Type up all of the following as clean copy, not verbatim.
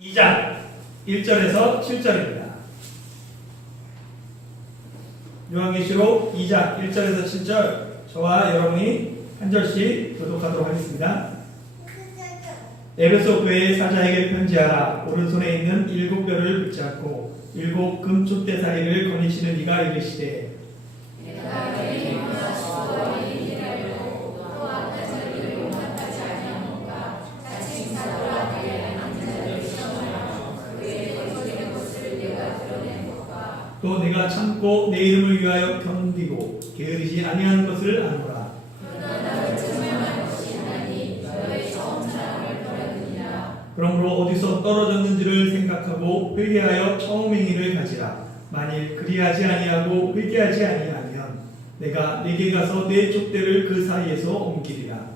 2장 1절에서 7절입니다. 요한계시록 2장 1절에서 7절 저와 여러분이 한 절씩 교독하도록 하겠습니다. 에베소 교회의 사자에게 편지하라. 오른손에 있는 7뼈를 붙잡고 7 금촛대 사이를 거니시는 이가 이르시되 또 내가 참고 내 이름을 위하여 견디고 게으르지 아니한 것을 아노라. 그러므로 어디서 떨어졌는지를 생각하고 회개하여 처음 행위를 가지라. 만일 그리하지 아니하고 회개하지 아니하면 내가 네게 가서 내 촛대를 그 사이에서 옮기리라.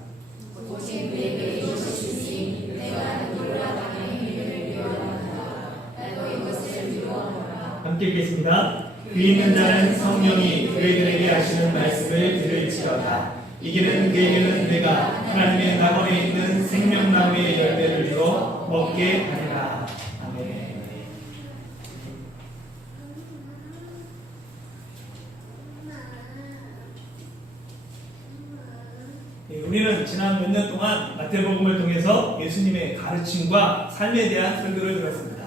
함께 읽겠습니다. 귀 있는 자는 성령이 교회들에게 하시는 말씀을 들을지어다. 이기는 그에게는 내가 하나님의 낙원에 있는 생명나무의 열매를 주어 먹게 하리라. 아멘. 우리는 지난 몇 년 동안 마태복음을 통해서 예수님의 가르침과 삶에 대한 설교를 들었습니다.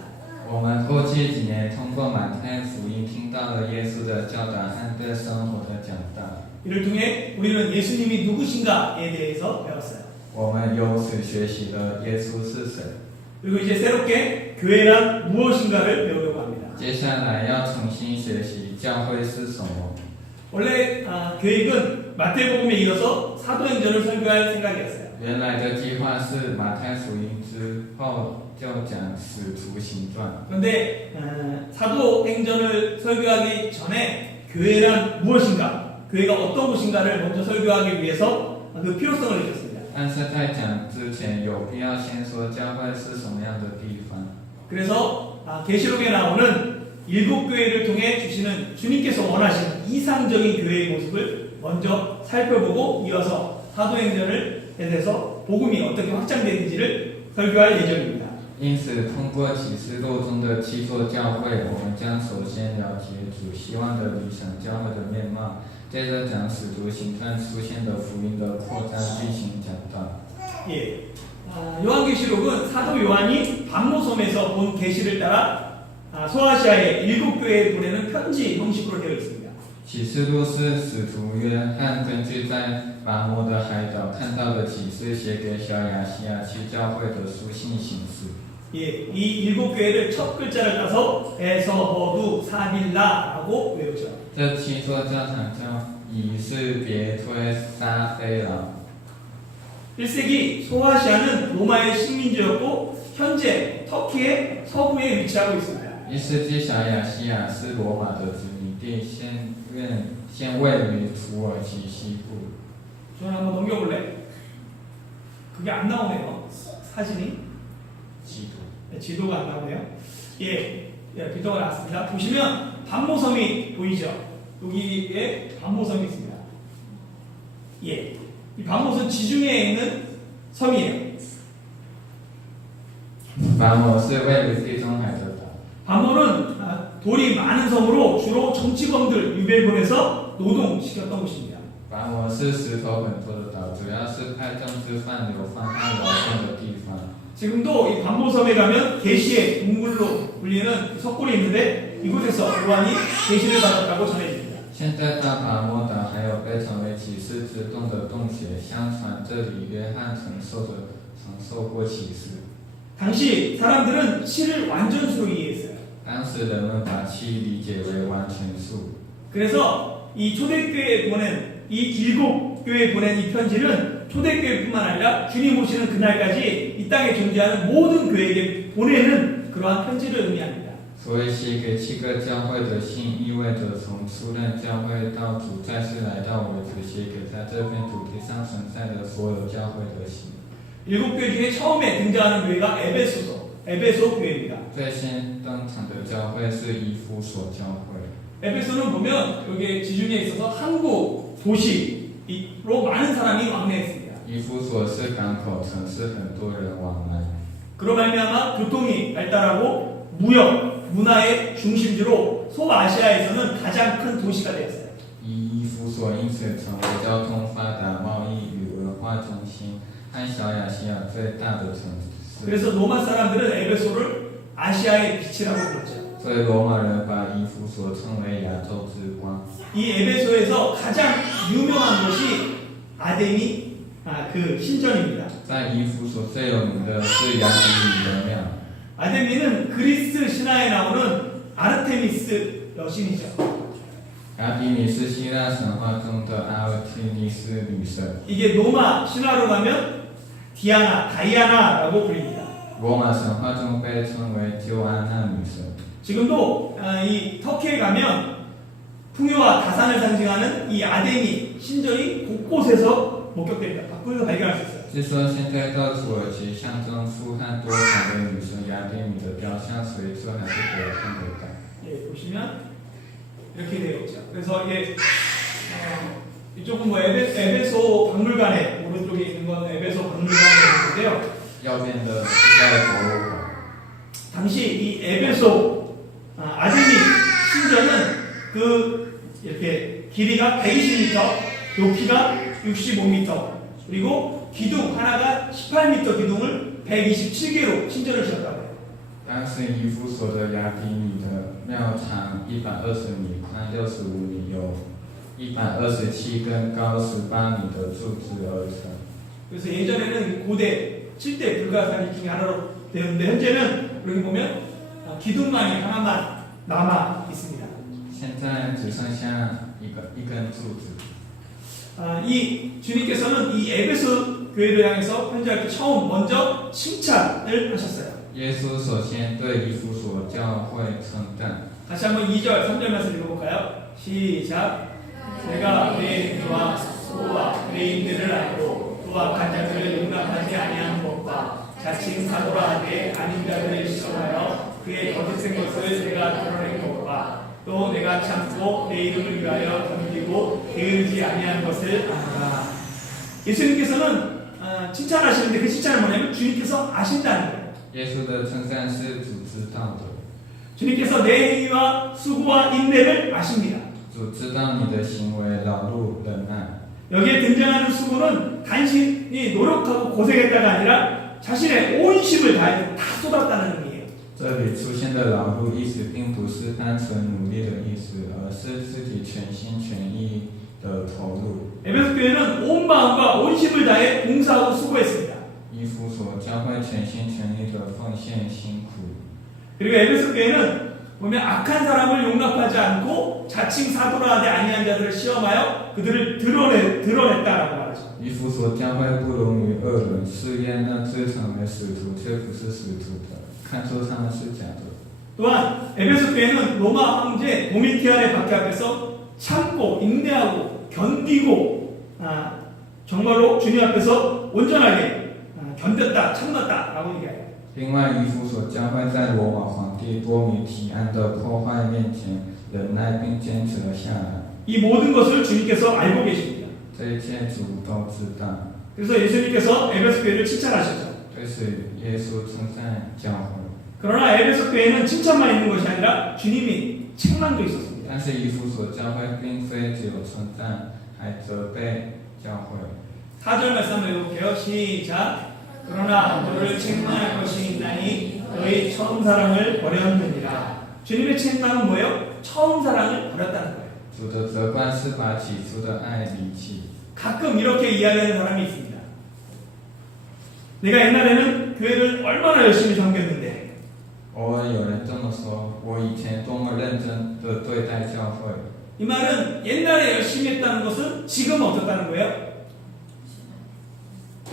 我们过去几年通过马太福音听到了耶稣的教导和对生活的讲道。 이를 통해 우리는 예수님이 누구신가에 대해서 배웠어요. 我们由此学习了耶稣是谁。 그리고 이제 새롭게 교회란 무엇인가를 배우려고 합니다. 接下来要重新学习教会是什么。 원래 계획은 마태복음에 이어서 사도행전을 설교할 생각이었어요. 原来的计划是马太福音之后就讲使徒行传。 그런데 사도행전을 설교하기 전에 교회란 무엇인가, 교회가 어떤 곳인가를 먼저 설교하기 위해서 그 필요성을 느꼈습니다. 但是在讲之前有必要先说教会是什么样的地方。 그래서 계시록에 나오는 7교회를 통해 주시는 주님께서 원하시는 이상적인 교회의 모습을 먼저 살펴보고 이어서 사도행전을 해서 복음이 어떻게 확장되는지를 설교할 예정입니다. 因此，通过启示录中的7座教会，我们将首先了解主希望的理想教会的面貌，接着讲使徒行传出现的福音的扩张剧情讲道。 예, 요한계시록은 사도 요한이 반모섬에서 본 계시를 따라 소아시아의 7교회에 보내는 편지 형식으로 되어 있습니다. 启示录是使徒约翰根据在拔摩的海岛看到的启示，写给小亚细亚区教会的书信形式。 예, 이 7교회를 첫 글자를 따서 에서, 버두, 사빌라라고 외우죠. 这7座教堂叫以是别推沙菲拉。 1세기 소아시아는 로마의 식민지였고 현재 터키의 서부에 위치하고 있습니다. 1世纪小亚细亚是罗马的殖民地，现位于土耳其西部。 저는 한번 넘겨볼래? 그게 안 나오네요. 사진이. 네, 지도가 안 나오네요. 예, 비도가 나왔습니다. 보시면 반모섬이 보이죠? 여기에 반모섬이 있습니다. 예, 이 반모섬 지중해에 있는 섬이에요. 拔摩是位于地中海的岛。 반모는 돌이 많은 섬으로 주로 정치범들 유배보내서 노동시켰던 곳입니다. 拔摩是石头很多的岛，主要是派政治犯流放和劳动的地方。 지금도 이 반모섬에 가면 계시의 동굴로 불리는 석굴이 있는데 이곳에서 요한이 계시를 받았다고 전해집니다. 现在大拔摩岛还有被称为启示之洞的洞穴，相传这里约翰曾受过启示。 당시 사람들은 치를 완전수로 이해했어요. 当时人们把七理解为完全数。 그래서 이 초대교회에 보낸 이 7교회에 보낸 이 편지는 초대교회뿐만 아니라 주님 오시는 그날까지 이 땅에 존재하는 모든 교회에게 보내는 그러한 편지를 의미합니다. 所以写给7个教会的信，意味着从初任教会到主再次来到为止，写给在这片土地上存在的所有教会的信。 7교회 중에 처음에 등장하는 교회가 에베소 교회입니다. 最先登场的教会是以弗所教会。 에베소는 보면 여기 지중해에 있어서 항구 도시로 많은 사람이 왕래했습니다. 以弗所是港口城市，很多人往来。 그로 말미암아 교통이 발달하고 무역, 문화의 중심지로 소아시아에서는 가장 큰 도시가 되었어요. 以伊夫所因此成为交通发达、贸易与文化中心，和小亚细亚最大的城市。 그래서 로마 사람들은 에베소를 아시아의 빛이라고 불렀죠. 所以罗马人把伊夫所称为亚洲之光。 이 에베소에서 가장 유명한 것이 아데미 그 신전입니다. 在伊夫所最有名的是亚底米的庙。 아데미는 그리스 신화에 나오는 아르테미스 여신이죠. 亚底米是希腊神话中的阿尔忒尼斯女神。 이게 로마 신화로 가면 다이아나라고 불립니다. 罗马神话中被称为鸠安娜女神。 지금도 이 터키에 가면 풍요와 다산을 상징하는 이 아데미 신전이 곳곳에서 목격됩니다. 밖에서 발견할 수 있어요. 据说现在到土耳其象征富汉多产的女神雅典米的雕像随处还是可以看得到。 예, 보시면 이렇게 되어 있죠. 그래서 이게 이쪽은 뭐 에베소 박물관에 오른쪽에 있는 건 에베소 박물관에 있는데요. 右边的是在博物馆。 당시 이 에베소 아데미 신전은 그 이렇게 길이가 120m, 높이가 65m, 그리고 기둥 하나가 18m 기둥을 127개로 신전을 지었다고 해요. 当时伊夫所的雅底米的庙长120米，宽65米，有127根高18米的柱子而成。 그래서 예전에는 고대 7대 불가사리 중에 하나로 되었는데 현재는 여기 보면 기둥만이 하나만 남아 있습니다. 现在只剩下一根柱子。 이 주님께서는 이 에베소 교회를 향해서 편지할 때 처음 먼저 칭찬을 하셨어요. 耶稣首先对以弗所教会称赞。 다시 한번 2절, 3절 말씀 읽어볼까요? 시작. 내가 내 인과 수고와 내 인들을 알고 그와 간자들을 용납하지 아니하는 것과 자칭 사도라 하되 아닌 자들을 시험하여 그의 거짓된 것을 내가 드러낸 것과 또 내가 참고 내 이름을 위하여 덤비고 게으르지 아니한 것을 아노라. 예수님께서는 칭찬하시는데 그 칭찬은 뭐냐면 주님께서 아신다는 거예요. 耶稣的称赞是主知道的， 주님께서 내 행위와 수고와 인내를 아십니다. 主知道你的行为、劳碌、忍耐。 여기에 등장하는 수고는 단순히 노력하고 고생했다가 아니라 자신의 온 힘을 다해서 다 쏟았다는 의미예요. 这里出现的劳碌意思并不是单纯努力的意思，而是自己全心全意的投入。 에베소 교회는 온 마음과 온 힘을 다해 봉사하고 수고했습니다. 以弗所教会全心全意的奉献辛苦。 그리고 에베소 교회는 보면 악한 사람을 용납하지 않고 자칭 사도라 하되 아니한 자들을 시험하여 그들을 드러냈다라고 말하죠. 以弗所教会不容于恶人，试验那自称为使徒却不是使徒的，看出他们是假的。 또한 에베소 교회는 로마 황제 도미티안의 박해 앞에서 참고 인내하고 견디고 정말로 주님 앞에서 온전하게 견뎠다 참았다라고 얘기해요. 另外，以弗所教会在罗马皇帝多米提安的破坏面前忍耐并坚持了下来。 이 모든 것을 주님께서 알고 계십니다. 这一切主都知道。 그래서 예수님께서 에베소 교회를 칭찬하셨죠. 对此，耶稣称赞教会。 그러나 에베소 교회는 칭찬만 있는 것이 아니라 주님이 책망도 있었습니다. 但是以弗所教会并非只有称赞，还责备教会。 4절 말씀 한번 읽어볼게요. 시작. 그러나 너를 책망할 것이 있나니 너희 처음 사랑을 버렸느니라. 주님의 책망은 뭐예요? 처음 사랑을 버렸다는 거예요. 主的责怪是把起初的爱离弃。 가끔 이렇게 이야기하는 사람이 있습니다. 내가 옛날에는 교회를 얼마나 열심히 섬겼는데 偶尔有人这么说：“我以前多么认真的对待教会。” 이 말은 옛날에 열심히 했다는 것은 지금은 어떻다는 거예요?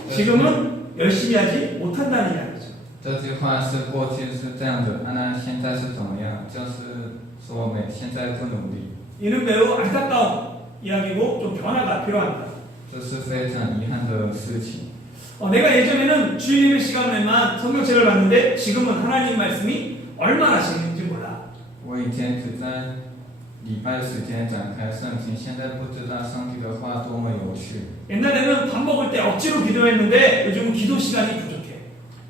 지금은 열심히 하지 못한다는 이야기죠. 这句话是过去是这样的，那现在是怎么样？就是说现在不努力。 이는 매우 안타까운 이야기고 좀 변화가 필요합니다. 这是非常遗憾的事情。 내가 예전에는 주일예배 시간에만 성경책을 봤는데 지금은 하나님 말씀이 얼마나 재밌는지 몰라. 我以前只在礼拜时间展开圣经，现在不知道上帝的话多么有趣。 옛날에는 밥 먹을 때 억지로 기도했는데 요즘은 기도 시간이 부족해.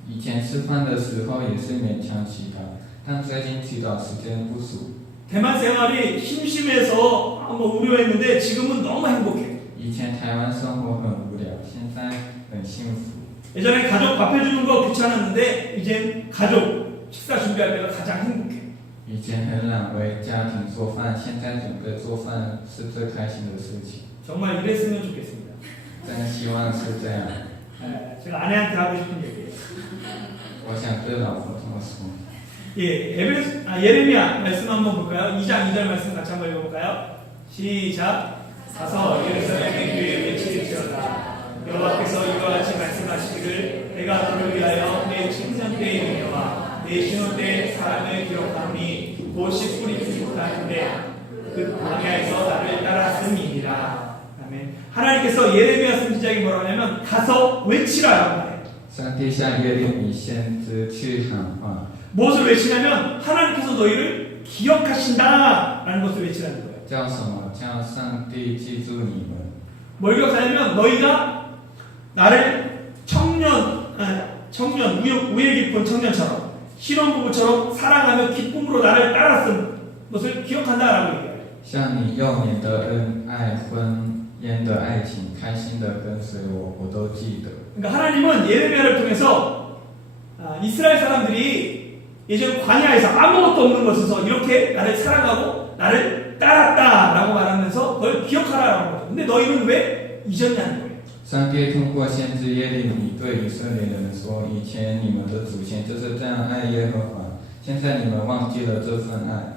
以前吃饭的时候也是勉强祈祷，但最近祈祷时间不足。 대만 생활이 심심해서 한번 우려했는데 지금은 너무 행복해요. 以前台湾生活很无聊，现在很幸福。 예전에 가족 밥 해주는 거 귀찮았는데 이젠 가족 식사 준비할 때가 가장 행복해요. 以前很懒为家庭做饭，现在准备做饭是最开心的事情。 정말 이랬으면 좋겠습니다. 真希望是这样。 제가 아내한테 하고 싶은 얘기예요. 我想对老婆这么说。 예, 예레미야 말씀 한번 볼까요? 2장 2절 말씀 같이 한번 읽어볼까요? 시작. 가서 예루살렘의 교회에 외치리시어다. 여호와께서 이와 같이 말씀하시기를 내가 너를 위하여 내 청년 때의 미녀와 내 신혼 때의 사랑을 기록하노니 곧 씨 뿌리지 못하는데 그 광야에서 나를 따랐음이니라. 아멘. 하나님께서 예레미야 선지자에게 뭐라고 하냐면 가서 외치라라고 말해요. 上帝向耶利米先知去喊话， 무엇을 외치냐면 하나님께서 너희를 기억하신다라는 것을 외치라는 거예요. 叫什么？叫上帝记住你们。 뭘 기억하냐면 너희가 나를 우애 깊은 청년처럼 신혼부부처럼 사랑하며 기쁨으로 나를 따랐은 것을 기억한다라고 얘기해요. 像你幼年的恩爱、婚姻的爱情，开心的跟随我，我都记得。 그러니까 하나님은 예레미야를 통해서 이스라엘 사람들이 예전 광야에서 아무것도 없는 곳에서 이렇게 나를 사랑하고 나를 따랐다라고 말하면서 그걸 기억하라라는 거죠. 근데 너희는 왜 잊었냐는 거예요. 上帝通过先知耶利米对以色列人说：“以前你们的祖先就是这样爱耶和华，现在你们忘记了这份爱。”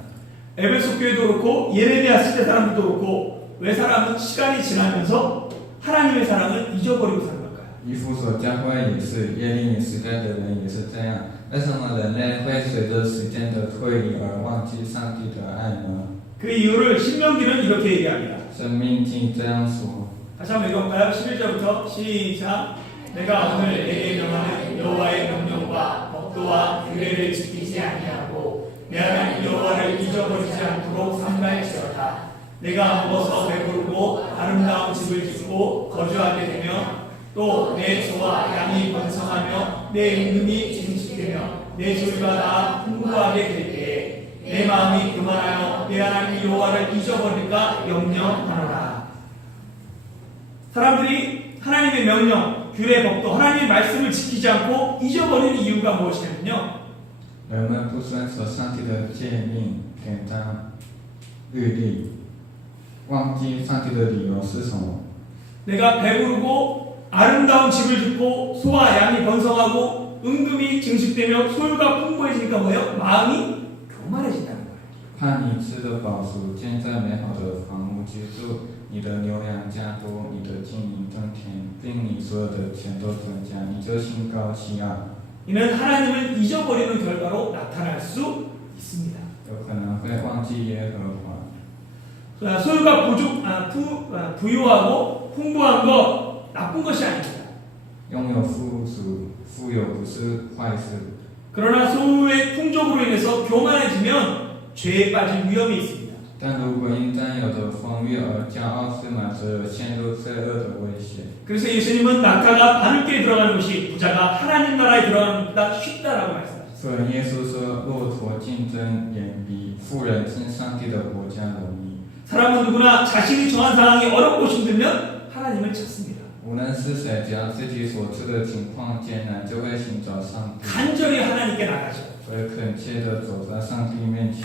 에베소 교회도 그렇고 예레미야 시대 사람들도 그렇고 왜 사람은 시간이 지나면서 하나님의 사랑을 잊어버리고 사는 걸까요? 以弗所教会也是，耶利米时代的人也是这样。为什么人类会随着时间的推移而忘记上帝的爱呢？ 그 이유를 신명기는 이렇게 얘기합니다. 生命记这样说。 다시 한번 읽어볼까요? 11절부터 시작. 내가 오늘 내게 명하는 여호와의 명령과 법도와 규례를 지키지 아니하고 내 하나님 여호와를 잊어버리지 않도록 삼가할지어다. 내가 먹어서 배부르고 아름다운 집을 짓고 거주하게 되며 또 내 소와 양이 번성하며 내 임금이 증식되며 내 소유가 다 풍부하게 될 때에 내 마음이 그만하여 내 하나님 여호와를 잊어버릴까 염려하노라. 사람들이 하나님의 명령, 규례, 법도, 하나님의 말씀을 지키지 않고 잊어버리는 이유가 무엇이냐면요. 人们不遵守上帝的诫命、典章、律例，忘记上帝的理由是什么？ 내가 배부르고 아름다운 집을 짓고 소와 양이 번성하고 은금이 증식되며 소유가 풍부해지니까 뭐예요? 마음이 교만해진다는 거예요. 怕你吃得饱足，建在美好的房屋居住，你的牛羊加多，你的金银增添，并你所有的钱都增加，你就心高气傲， 이는 하나님을 잊어버리는 결과로 나타날 수 있습니다. 有可能会忘记耶和华。 소유가 부유하고 풍부한 것 나쁜 것이 아닙니다. 拥有富有不是坏事， 그러나 소유의 풍족으로 인해서 교만해지면 죄에 빠질 위험이 있습니다. 但如果因占有的丰裕而骄傲自满，则有陷入罪恶的危险。 그래서 예수님은 낙타가 바늘귀에 들어가는 것이 부자가 하나님 나라에 들어가는 것보다 쉽다라고 말씀하셨습니다. 所以耶稣说，骆驼竞争远比富人进上帝的国家容易。 사람은 누구나 자신이 처한 상황이 어렵고 힘들면 하나님을 찾습니다. 无论是谁，只要自己所处的情况艰难，就会寻找上帝， 간절히 하나님께 나가죠. 会恳切的走在上帝面前。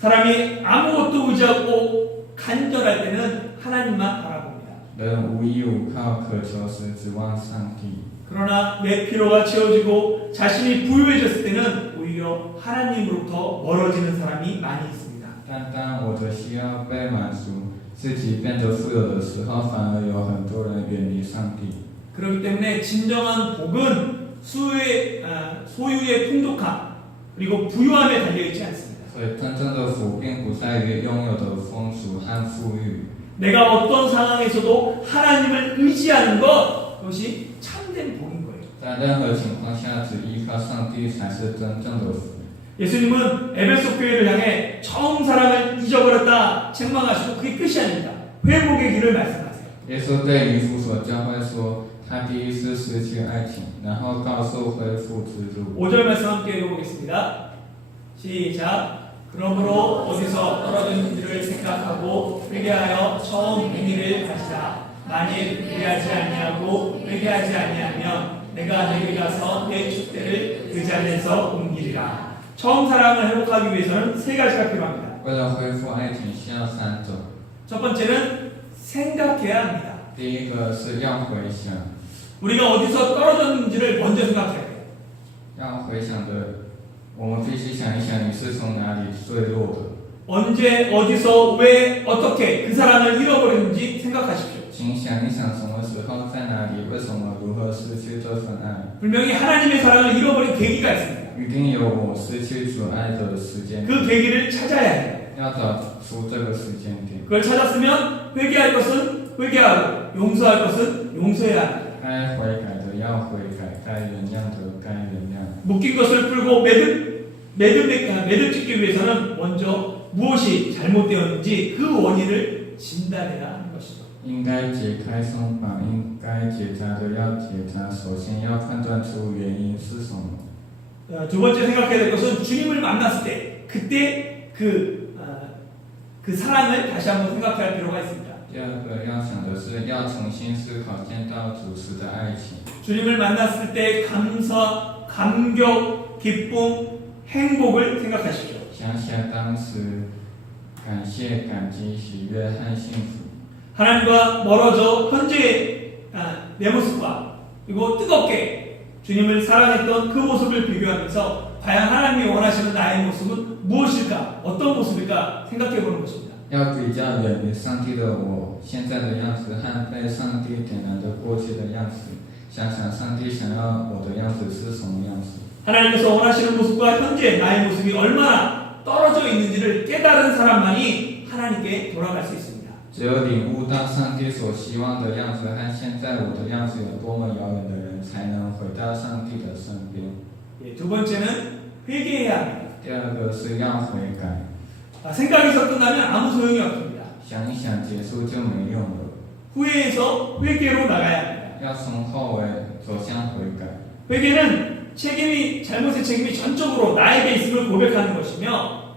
사람이 아무것도 의지하고 간절할 때는 하나님만 바라봅니다. 人无依无靠，渴求时指望上帝。 그러나 내 필요가 채워지고 자신이 부유해졌을 때는 오히려 하나님으로부터 멀어지는 사람이 많이 있습니다. 但当我的需要被满足，自己变得富有的时候，反而有很多人远离上帝。 그렇기 때문에 진정한 복은 소유의 풍족함 그리고 부유함에 달려있지 않습니다. 所以真正的福并不在于拥有的丰足和富裕。 내가 어떤 상황에서도 하나님을 의지하는 것 그것이 참된 복인 거예요. 在任何情况下，只依靠上帝才是真正的福。 예수님은 에베소 교회를 향해 처음 사랑을 잊어버렸다 책망하시고 그게 끝이 아닙니다. 회복의 길을 말씀하세요. 耶稣对以弗所教会说，他第一是失去爱情，然后告诉恢复之路。 5절 말씀 함께 읽어보겠습니다. 시작. 그러므로 어디서 떨어졌는지를 생각하고 회개하여 처음 행위를 하시라. 만일 회개하지 아니하고 회개하지 아니하면 내가 내게 가서 내 촛대를 그 자리에서 옮기리라. 처음 사랑을 회복하기 위해서는 세 가지가 필요합니다. 为了恢复爱情，需要3种。 첫 번째는 생각해야 합니다. 第一个是要回想， 우리가 어디서 떨어졌는지를 먼저 생각해야 돼요. 要回想的，我们必须想一想你是从哪里坠落的。 언제 어디서 왜 어떻게 그 사랑을 잃어버렸는지 생각하십시오. 请想一想什么时候在哪里，为什么如何失去这份爱。 분명히 하나님의 사랑을 잃어버린 계기가 있습니다. 一定有我失去主爱的时间， 그 계기를 찾아야 해요. 要找出这个时间点。 그걸 찾았으면 회개할 것은 회개하고 용서할 것은 용서해야 합니다. 该悔改的要悔改，该原谅的该原谅。 묶인 것을 풀고 매듭 짓기 위해서는 먼저 무엇이 잘못되었는지 그 원인을 진단해야 하는 것이죠. 应该解开松绑，应该结扎的要结扎，首先要判断出原因是什么。 두 번째 생각해야 될 것은 주님을 만났을 때 그때 그 사랑을 다시 한번 생각할 필요가 있습니다. 第二个要想的是，要重新思考见到主时的爱情。 주님을 만났을 때 감사, 감격, 기쁨, 행복을 생각하십시오. 想想当时感谢、感激、喜悦和幸福。 하나님과 멀어져 현재의 내 모습과 그리고 뜨겁게 주님을 사랑했던 그 모습을 비교하면서 과연 하나님이 원하시는 나의 모습은 무엇일까? 어떤 모습일까? 생각해 보는 것입니다. 要比较远离上帝的我现在的样子和被上帝点燃的过去的样子，想想上帝想要我的样子是什么样子。 하나님께서 원하시는 모습과 현재 나의 모습이 얼마나 떨어져 있는지를 깨달은 사람만이 하나님께 돌아갈 수 있습니다. 只有领悟到上帝所希望的样子和现在我的样子有多么遥远的人，才能回到上帝的身边。 두 번째는 회개해야 합니다. 第二个是要悔改， 생각에서 끝나면 아무 소용이 없습니다. 想一想结束就没用了， 후회해서 회개로 나가야 합니다. 要从后悔走向悔改。 회개는 잘못의 책임이 전적으로 나에게 있음을 고백하는 것이며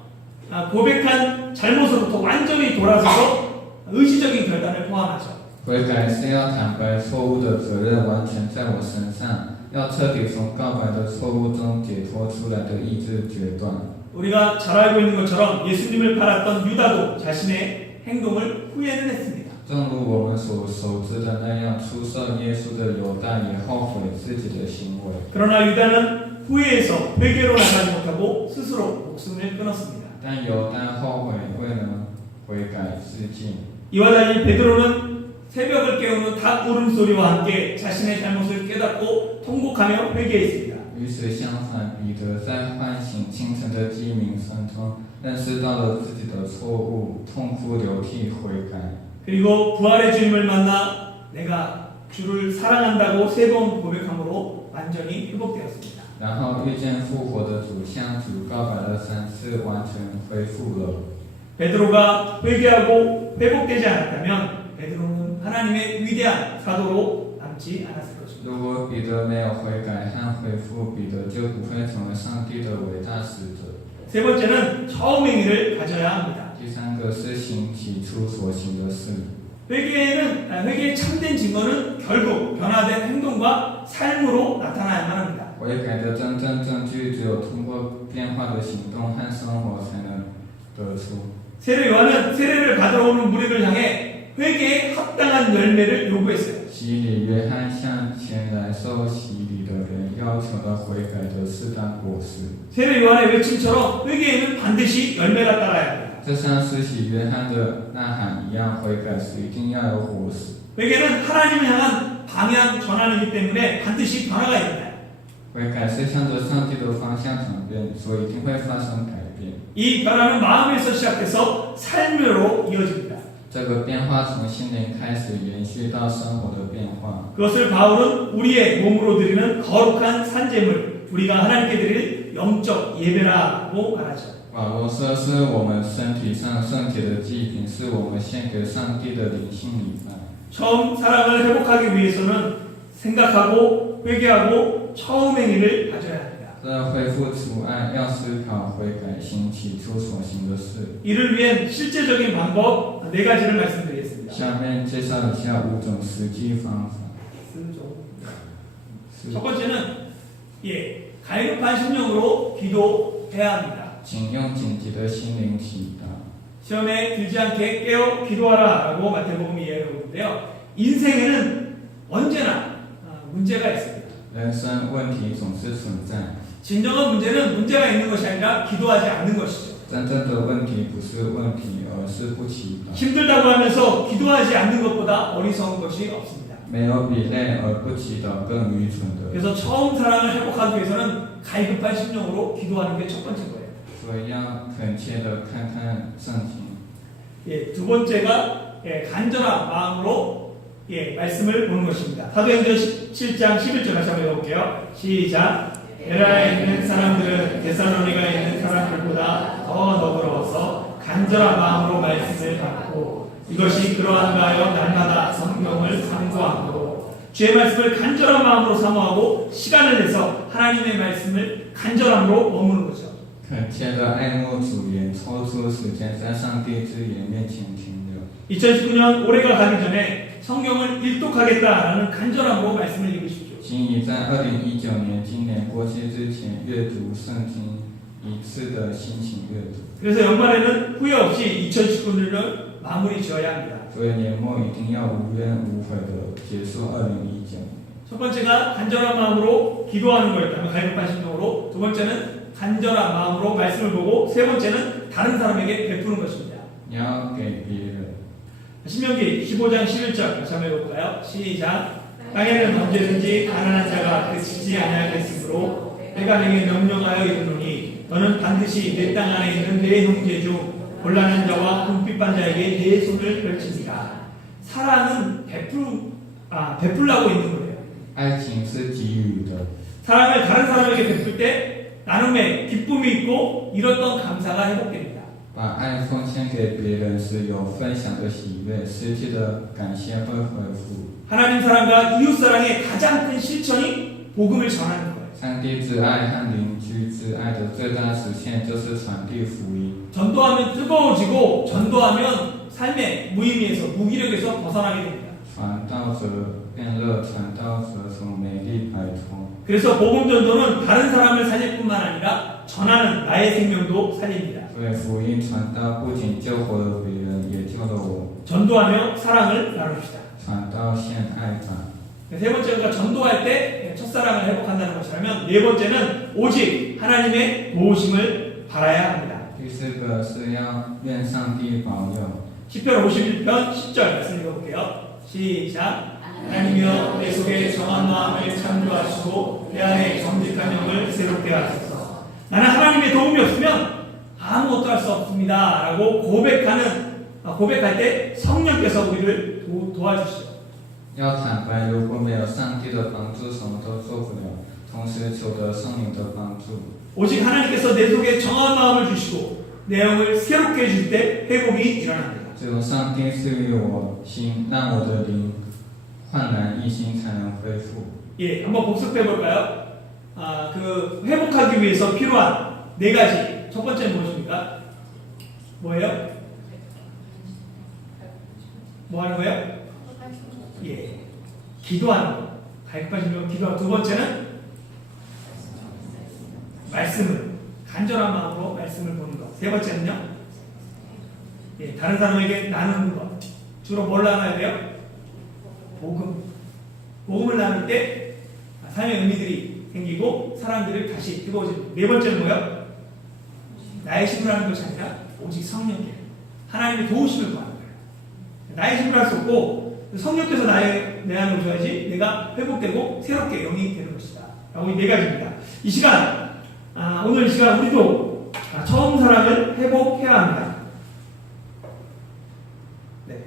고백한 잘못으로부터 완전히 돌아서서 의지적인 결단을 포함하죠. 悔改是要坦白错误的责任完全在我身上，要彻底从告白的错误中解脱出来的意志决断。 우리가 잘 알고 있는 것처럼 예수님을 팔았던 유다도 자신의 행동을 후회는 했습니다. 正如我们所熟知的那样，出售耶稣的犹大也后悔自己的行为。 그러나 유다는 후회해서 회개로 나가지 못하고 스스로 목숨을 끊었습니다. 但犹大后悔，为了悔改自尽。 이와 달리 베드로는 새벽을 깨우는 닭 울음소리와 함께 자신의 잘못을 깨닫고 통곡하며 회개했습니다. 与此相反，彼得在唤醒清晨的鸡鸣声中，认识到了自己的错误，痛哭流涕悔改。 그리고 부활의 주님을 만나 내가 주를 사랑한다고 3번 고백함으로 완전히 회복되었습니다. 然后遇见复活的主，向主告白了3次，完全恢复了。 베드로가 회개하고 회복되지 않았다면 베드로는 하나님의 위대한 사도로 남지 않았을 것입니다. 如果彼得没有悔改和恢复，彼得就不会成为上帝的伟大使者。 세 번째는 처음 행위를 가져야 합니다. 第三个是行起初所行的事。 회개의 참된 증거는 결국 변화된 행동과 삶으로 나타나야만 합니다. 悔改的真正证据，只有通过变化的行动和生活才能得出。 세례 요한은 세례를 받으러 오는 무리를 향해 회개에 합당한 열매를 요구했어요. 洗礼约翰向前来受洗礼的人要求了悔改的适当果实。 세례 요한의 외침처럼 회개에는 반드시 열매가 따라야 합니다. 这像施洗约翰的呐喊一样，悔改时一定要有果实。 회개는 하나님을 향한 방향 전환이기 때문에 반드시 변화가 일어나요. 悔改是向着上帝的方向转变，所以一定会发生改变。 이 변화는 마음에서 시작해서 삶으로 이어집니다. 这个变化从心灵开始，延续到生活的变化。 그것을 바울은 우리의 몸으로 드리는 거룩한 산제물, 우리가 하나님께 드릴 영적 예배라고 말하죠. 保罗说是我们身体上圣洁的祭品，是我们献给上帝的灵性礼拜。 처음 사랑을 회복하기 위해서는 생각하고 회개하고 처음 행위를 가져야 합니다. 这恢复除爱要思考悔改行起初所行的事。 이를 위한 실제적인 방법 4가지를 말씀드리겠습니다. 下面介绍一下5种实际方法。 첫 번째는 갈급한 심령으로 기도해야 합니다. 请用紧急的心灵祈祷。 시험에 들지 않게 깨어 기도하라 라고 마태복음이 이야기하고 있는데요. 인생에는 언제나 문제가 있습니다. 人生问题总是存在， 진정한 문제는 문제가 있는 것이 아니라 기도하지 않는 것이죠. 真正的问题不是问题，而是不祈祷。 힘들다고 하면서 기도하지 않는 것보다 어리석은 것이 없습니다. 没有比累而不祈祷更愚蠢的。 그래서 처음 사랑을 회복하기 위해서는 갈급한 심령으로 기도하는 게 첫 번째 거예요. 所以要恳切的看看圣经。 두 번째가 간절한 마음으로 말씀을 보는 것입니다. 사도행전 17장 11절 다시 한번 읽어볼게요. 시작. 베라에 있는 사람들은 데살로니가에 있는 사람들보다 더 너그러워서 간절한 마음으로 말씀을 받고 이것이 그러한가 하여 날마다 성경을 상고함으로 주의 말씀을 간절한 마음으로 사모하고 시간을 내서 하나님의 말씀을 간절함으로 머무는 거죠. 恳切的爱慕主言，抽出时间在上帝之言面前停留。 2019년 올해가 가기 전에 성경을 일독하겠다라는 간절함으로 말씀을 읽으십시오. 请你在2019年今年过去之前阅读圣经一次的心情阅读。 그래서 연말에는 후회 없이 2019년을 마무리 지어야 합니다. 所以年末一定要无怨无悔的结束2019年。 첫 번째가 간절한 마음으로 기도하는 거였다면 갈급한 심령으로, 두 번째는 간절한 마음으로 말씀을 보고, 세 번째는 다른 사람에게 베푸는 것입니다. 你要给别人。 신명기 15장 11절 다시 한번 읽어볼까요? 시작. 땅에는 언제든지 가난한 자가 그치지 아니하겠으므로 내가 내게 명령하여 이르노니 너는 반드시 내 땅 안에 있는 내 형제 중 곤란한 자와 궁핍한 자에게 내 손을 펼치니라. 사랑은 베풀라고 있는 거예요. 爱情是给予的， 사랑을 다른 사람에게 베풀 때 나눔의 기쁨이 있고 잃었던 감사가 회복됩니다. 把爱奉献给别人时有分享的喜悦，失去的感谢会恢复。 하나님 사랑과 이웃 사랑의 가장 큰 실천이 복음을 전하는 거예요. 上帝之爱和邻居之爱的最大实现就是传递福音。 전도하면 뜨거워지고 전도하면 삶의 무의미에서 무기력에서 벗어나게 됩니다. 传道者变热，传道者从美丽摆脱。 그래서 복음 전도는 다른 사람을 살릴 뿐만 아니라 전하는 나의 생명도 살립니다. 所以福音传道不仅救活了别人，也救了我。 전도하며 사랑을 나눕시다. 传道献爱吧。 세 번째가 전도할 때 첫사랑을 회복한다는 것이라면, 네 번째는 오직 하나님의 도우심을 바라야 합니다. 第四个是要愿上帝保佑。 시편 51편 10절 말씀 읽어볼게요. 시작. 하나님이여 내 속에 정한 마음을 창조하시고 내 안에 정직한 영을 새롭게 하소서. 나는 하나님의 도움이 없으면 아무것도 할 수 없습니다 라고 고백할 때 성령께서 우리를 도와주시죠. 要坦白，如果没有上帝的帮助，什么都做不了。同时求得圣灵的帮助。 오직 하나님께서 내 속에 정한 마음을 주시고 내 영을 새롭게 해줄 때 회복이 일어납니다. 只有上帝赐予我心，让我的灵焕然一新，才能恢复。 한번 복습해 볼까요? 회복하기 위해서 필요한 4가지. 첫 번째는 무엇입니까? 뭐예요? 뭐 하는 거예요? 기도하는 거. 갈급하시면 기도하고, 두 번째는 말씀을 간절한 마음으로 말씀을 보는 것. 세 번째는요? 다른 사람에게 나누는 것. 주로 뭘 나눠야 돼요? 복음을 나눌 때 삶의 의미들이 생기고 사람들이 다시 뜨거워지고. 네 번째는 뭐예요? 나의 힘으로 하는 것이 아니라 오직 성령께 하나님의 도우심을 구하는 거예요. 나의 힘으로 할 수 없고 성령께서 내 안에 오셔야지 내가 회복되고 새롭게 영이 되는 것이다 라고 이 4가지입니다. 이 시간, 오늘 이 시간 우리도 처음 사랑을 회복해야 합니다. 네.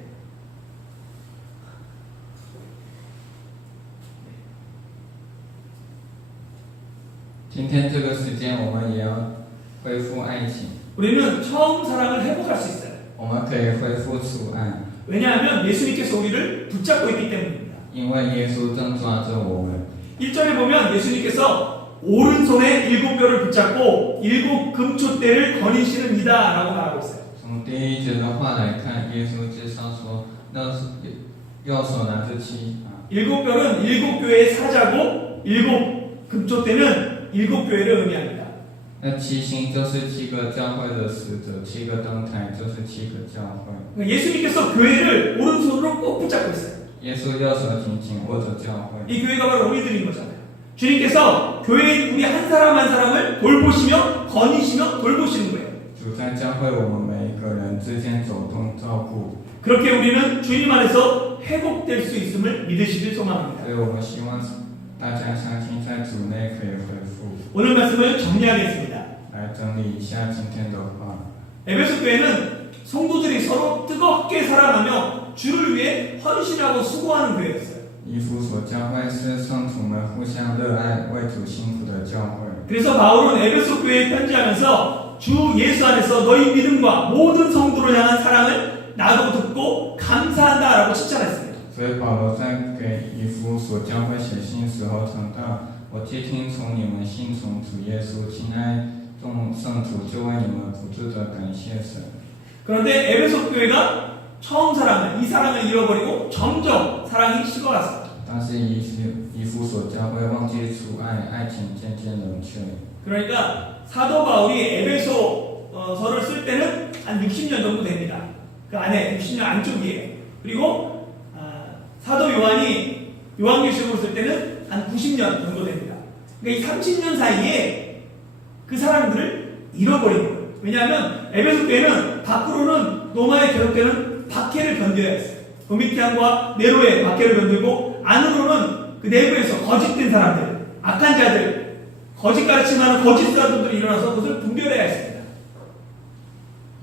今天这个时间，我们也要恢复爱情。 우리는 처음 사랑을 회복할 수 있어요. 我们可以恢复初爱， 왜냐하면 예수님께서 우리를 붙잡고 있기 때문입니다. 因为耶稣正抓着我们。 1절에 보면 예수님께서 오른손에 7뼈를 붙잡고 7 금촛대를 거니시는 이다 라고 말하고 있어요. 从第一节的话来看，耶稣介绍说，右手拿着七啊， 7뼈는 7교회의 사자고 7 금촛대는 7교회를 의미합니다. 那七星就是七个教会的使者，七个灯台就是七个教会。 그러니까 예수님께서 교회를 오른손으로 꼭 붙잡고 있어요. 耶稣右手紧紧握着教会， 이 교회가 바로 우리들인 거잖아요. 주님께서 교회인 우리 한 사람 한 사람을 돌보시며 거니시며 돌보시는 거예요. 主在教会我们每一个人之间走动照顾， 그렇게 우리는 주님 안에서 회복될 수 있음을 믿으시길 소망합니다. 所以我们希望大家相信在主内可以恢复。 오늘 말씀을 정리하겠습니다. 来整理一下今天的话， 에베소 교회는 성도들이 서로 뜨겁게 사랑하며 주를 위해 헌신하고 수고하는 교회였어요. 以弗所教会是圣徒们互相热爱、为主辛苦的教会。 그래서 바울은 에베소 교회에 편지하면서 주 예수 안에서 너희 믿음과 모든 성도를 향한 사랑을 나도 듣고 감사한다라고 칭찬했습니다. 所以保罗在给以弗所教会写信时候谈到，我既听从你们信从主耶稣，亲爱众圣徒，就为你们不住的感谢神。 그런데 에베소 교회가 처음 이 사랑을 잃어버리고 점점 사랑이 식어갔습니다. 但是以弗所教会忘记出爱，爱情渐渐冷却。 그러니까 사도 바울이 에베소서를 쓸 때는 한 60년 정도 됩니다. 그 안에 60년 안쪽이에요. 그리고 사도 요한이 요한계시록을 쓸 때는 한 90년 정도 됩니다. 그러니까 이 30년 사이에 그 사람들을 잃어버린 거예요. 왜냐하면 에베소 교회는 밖으로는 로마에 계속되는 박해를 견뎌야 했어요. 도미티안과 네로의 박해를 견디고 안으로는 그 내부에서 거짓된 사람들, 악한 자들, 거짓 가르침하는 거짓 사람들이 일어나서 그것을 분별해야 했습니다.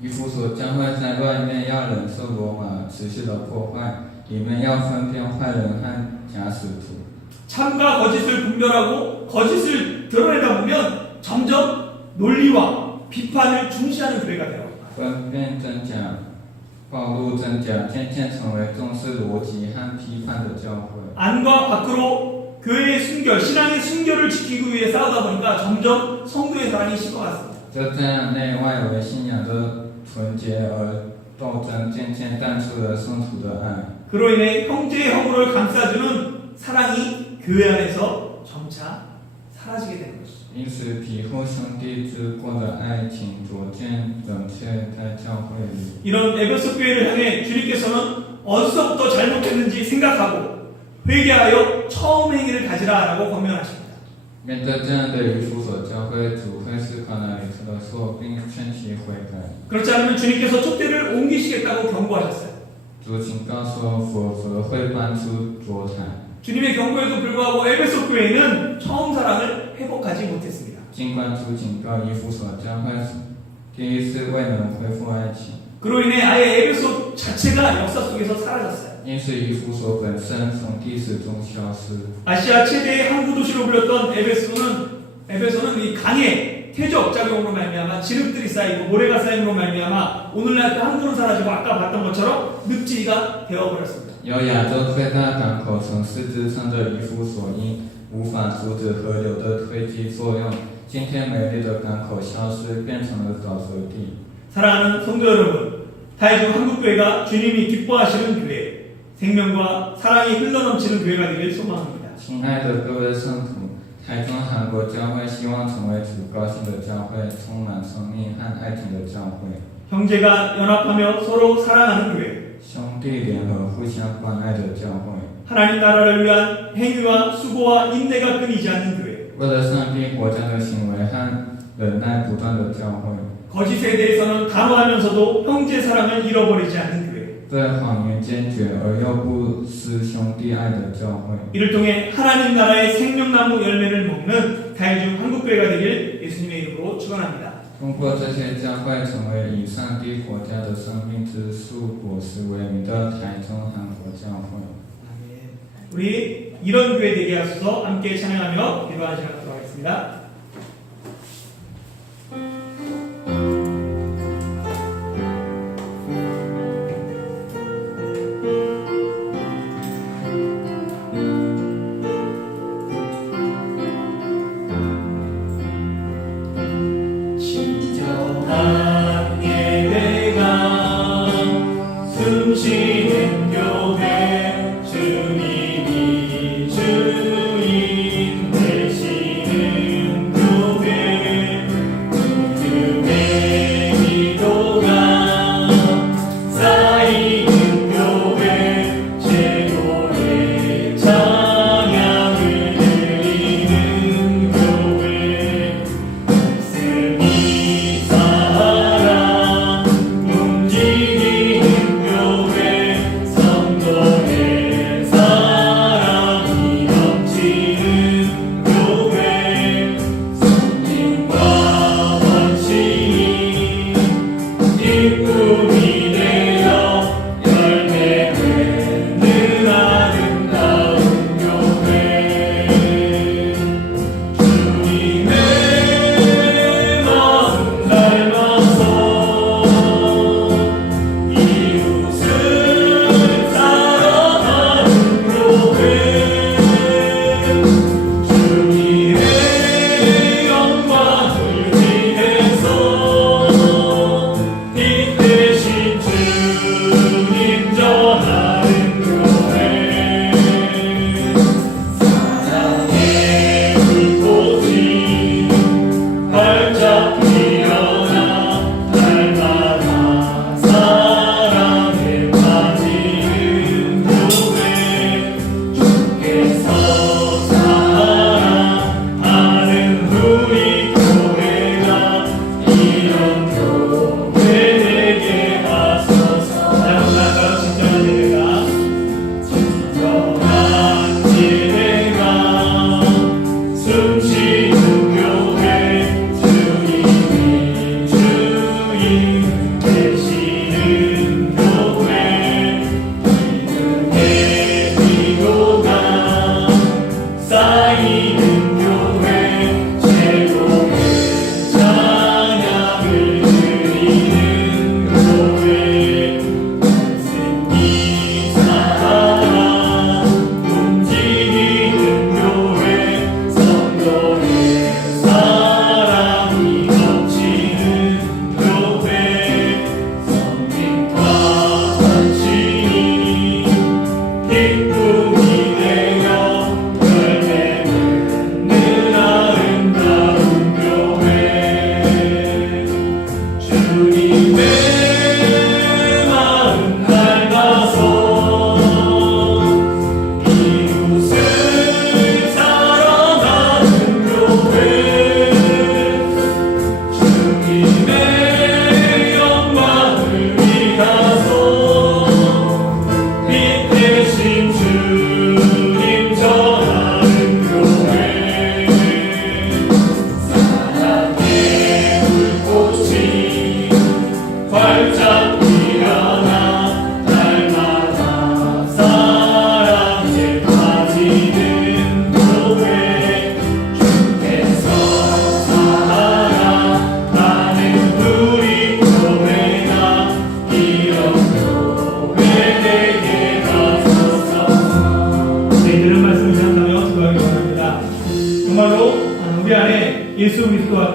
以弗所教会在外面要忍受罗马持续的破坏，里面要分辨坏人和假使徒。 참과 거짓을 분별하고 거짓을 드러내다 보면 점점 논리와 비판을 중시하는 교회가 돼요. 分辨真假，暴露真假，渐渐成为重视逻辑和批判的教会。 안과 밖으로 교회의 순결, 신앙의 순결을 지키기 위해 싸우다 보니까 점점 성도의 사랑이 식어갔습니다. 就这样，内外为信仰的纯洁而斗争，渐渐淡出了圣徒的爱。 그로 인해 형제의 허물을 감싸주는 사랑이 교회 안에서 점차 사라지게 되는 것이죠. 因此，庇护兄弟之过的爱情逐渐冷却在教会里。 이런 에베소 교회를 향해 주님께서는 어디서부터 잘못했는지 생각하고 회개하여 처음 행위를 가지라라고 권면하십니다. 面对这样的以弗所教会，主会思考哪里出了错，并劝其悔改。 그렇지 않으면 주님께서 촛대를 옮기시겠다고 경고하셨어요. 主警告说，否则会搬出桌台。 주님의 경고에도 불구하고 에베소 교회는 처음 사랑을 회복하지 못했습니다. 尽管主警告以弗所教会，第一次未能恢复爱情， 그로 인해 아예 에베소 자체가 역사 속에서 사라졌어요. 因此以弗所本身从历史中消失。 아시아 최대의 항구 도시로 불렸던 에베소는 이 강의 퇴적 작용으로 말미암아 지름들이 쌓이고 모래가 쌓임으로 말미암아 오늘날 그 항구는 사라지고 아까 봤던 것처럼 늪지가 되어버렸습니다. 有亚洲最大港口城市之称的以弗所，因无法阻止河流的推积作用，今天美丽的港口消失，变成了沼泽地。 사랑하는 성도 여러분, 타이중 한국교회가 주님이 기뻐하시는 교회, 생명과 사랑이 흘러넘치는 교회가 되길 소망합니다. 亲爱的各位圣徒，台中韩国教会希望成为主高兴的教会，充满生命和爱情的教会。 형제가 연합하며 서로 사랑하는 교회, 兄弟联合、互相关爱的教会， 하나님 나라를 위한 행위와 수고와 인내가 끊이지 않는 교회, 为了上帝国家的行为和忍耐不断的教会， 거짓에 대해서는 단호하면서도 형제 사랑을 잃어버리지 않는 교회, 对谎言坚决而又不失兄弟爱的教会。 이를 통해 하나님 나라의 생명나무 열매를 먹는 타이중 한국교회가 되길 예수님의 이름으로 축원합니다. 通过这些教会，成为以上帝国家的生命之树果实为名的台中韩国教会。 우리 이런 교회 되게 하소서. 함께 찬양하며 기도하는 시간 갖도록 하겠습니다.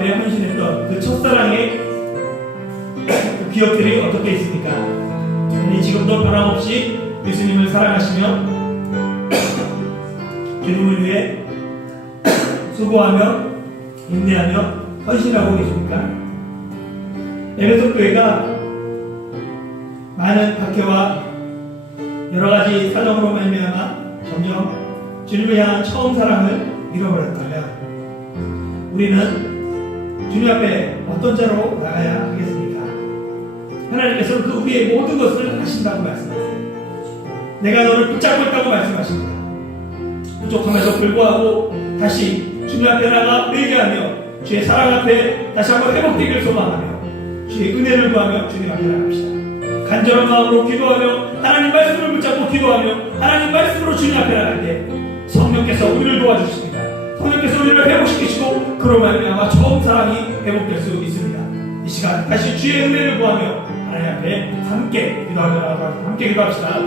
앞에 헌신했던 그 첫사랑의 그 기억들이 어떻게 있습니까? 아니, 지금도 변함없이 예수님을 사랑하시며 주님을 위해 수고하며 인내하며 헌신하고 계십니까? 에베소 교회가 많은 박해와 여러가지 사정으로 말미암아 점점 주님을 향한 처음 사랑을 잃어버렸다면 우리는 주님 앞에 어떤 자로 나가야 하겠습니까? 하나님께서는 그 우리의 모든 것을 하신다고 말씀하세요. 내가 너를 붙잡고 있다고 말씀하십니다. 부족함에도 불구하고 다시 주님 앞에 나가 회개하며 주의 사랑 앞에 다시 한번 회복되기를 소망하며 주의 은혜를 구하며 주님 앞에 나갑시다. 간절한 마음으로 기도하며 하나님 말씀을 붙잡고 기도하며 하나님 말씀으로 주님 앞에 나갈 때 성령께서 우리를 도와주십니다. 성령께서 우리를 회복시키시고 그로 말미암아 처음 사랑이 회복될 수 있습니다. 이 시간 다시 주의 은혜를 구하며 하나님 앞에 함께 기도합시다.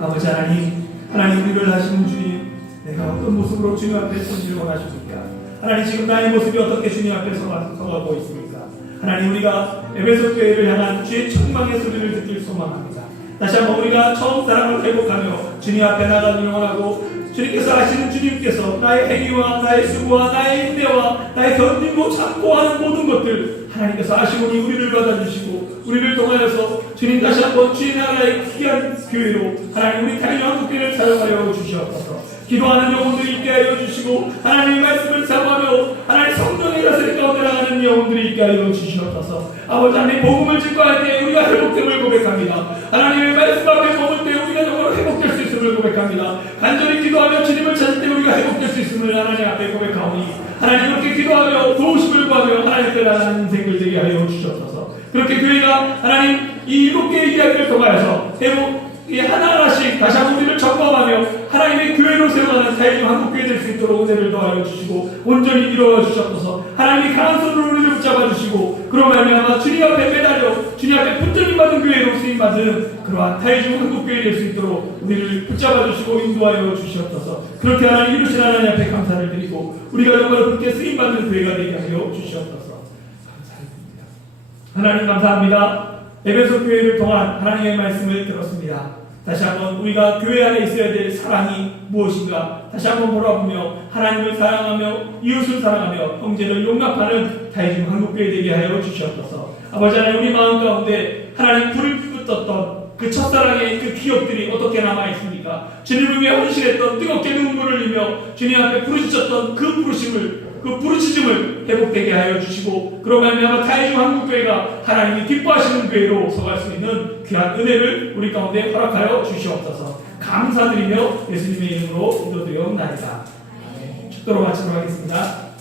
아버지 하나님, 하나님 우리를 하시는 주님, 내가 어떤 모습으로 주님 앞에 서기를 원하십니까? 하나님 지금 나의 모습이 어떻게 주님 앞에 서가고 있습니까? 하나님 우리가 에베소 교회를 향한 주의 책망의 소리를 듣길 소망합니다. 다시 한번 우리가 처음 사랑을 회복하며 주님 앞에 나가기를 원하고 주님께서 하시는 주님께서 나의 행위와 나의 수고와 나의 인내와 나의 견디고 참고 하는 모든 것들 하나님께서 아시오니 우리를 받아주시고 우리를 통하여서 주님 다시 한번 주의 나라의 귀한 교회로 하나님 우리 다른 한국교회를 사용하여 주시옵소서. 기도하는 영혼들이 있게 하여 주시고 하나님의 말씀을 사모하며 하나님 성령의 다스림 가운데 나가는 영혼들이 있게 하여 주시옵소서. 아버지 하나님 복음을 증거할 때 우리가 회복됨을 고백합니다. 하나님의 말씀 앞에 머물 때 우리가 정말 회복될 수 있음을 고백합니다. 간절히 기도하며 주님을 찾을 때 우리가 회복될 수 있음을 하나님 앞에 고백하오니 하나님 그렇게 기도하며 도우심을 구하며 하나님께 나가는 인생을 되게 하여 주시옵소서. 그렇게 교회가 하나님 이 7개의 이야기를 통하여서 하나하나씩 다시 한번 우리를 점검하며 하나님의 교회로 세워가는 다이중 한국교회 될 수 있도록 은혜를 더하여 주시고 온전히 이루어 주셨소서. 하나님이 강한 손으로 우리를 붙잡아 주시고 그로 말미암아 주님 앞에 매달려 주님 앞에 붙들림 받은 교회로 쓰임받은 그러한 다이중 한국교회 될 수 있도록 우리를 붙잡아 주시고 인도하여 주시옵소서. 그렇게 하나님 이루신 하나님 앞에 감사를 드리고 우리가 정말 그렇게 쓰임받는 교회가 되게 하여 주시옵소서. 감사드립니다. 하나님 감사합니다. 에베소 교회를 통한 하나님의 말씀을 들었습니다. 다시 한번 우리가 교회 안에 있어야 될 사랑이 무엇인가 다시 한번 돌아보며 하나님을 사랑하며 이웃을 사랑하며 형제를 용납하는 다이중 한국교회 되게 하여 주시옵소서. 아버지 하나님 우리 마음 가운데 하나님 불을 붙었던 그 첫사랑의 그 기억들이 어떻게 남아있습니까? 주님을 위해 헌신했던 뜨겁게 눈물을 흘리며 주님 앞에 부르짖었던 그 부르짖음을 회복되게 하여 주시고 그로 말미암아 다이중 한국교회가 하나님이 기뻐하시는 교회로 서갈 수 있는 귀한 은혜를 우리 가운데 허락하여 주시옵소서. 감사드리며 예수님의 이름으로 기도드리옵나이다. 축도로 마치도록 하겠습니다.